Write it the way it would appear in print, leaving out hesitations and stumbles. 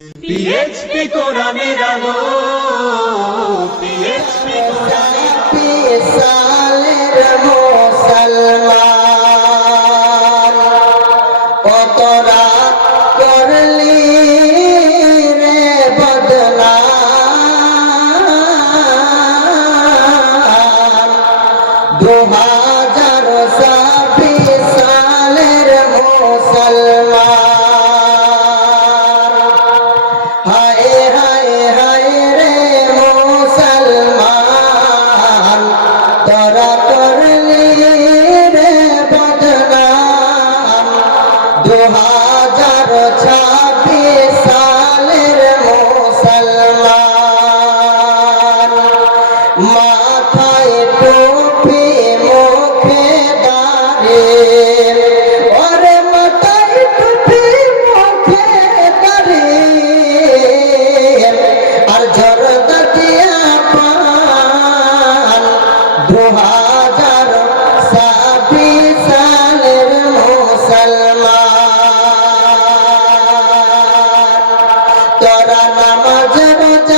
PHP কোরআনের আলো, PHP কোরআনের সালের মুসলমান কত রাত করলি রে বদনাম 2026 সালের মুসলমান হায় হায় হায় রে মুসলমান তোরা করলি রে বদনাম 2026 সালের মুসলমান মাথায় টুপি মুখে দাড়ি ওরে মাথায় টুপি মুখে দাড়ি আর ঝরদাটিয়া পান 2026 সালের মুসলমান তোরা নামাজ রোজা